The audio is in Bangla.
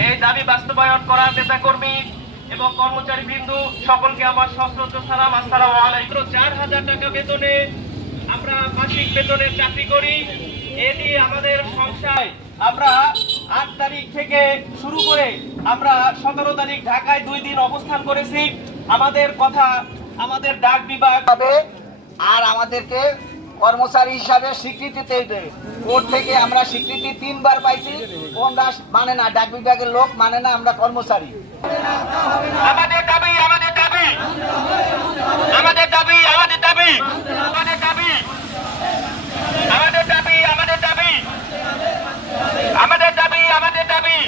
এই দাবি বাস্তবায়ন করার নেতাকর্মী এবং কর্মচারী বিন্দু সকলকে আমার সশ্রদ্ধ সালাম। আসসালামু আলাইকুম। 4000 টাকা বেতনে আমরা মাসিক বেতনে চাকরি করি। এ দিয়ে আমাদের সংসার আমরা 8 তারিখ থেকে শুরু করে আমরা 17 তারিখ ঢাকায় 2 দিন অবস্থান করেছি। আমাদের কথা আমাদের ডাক বিভাগ হবে আর আমাদেরকে কর্মচারী হিসাবে স্বীকৃতি দেবে। কোর্ট থেকে আমরা স্বীকৃতি 3 বার পাইছি। কোন দাস মানে না, ডাক বিভাগের লোক মানে না, আমরা কর্মচারী। আমাদের দাবি আমাদের দাবি আমাদের দাবি আমাদের দাবি আমাদের দাবি আমাদের দাবি আমাদের দাবি আমাদের দাবি আমাদের দাবি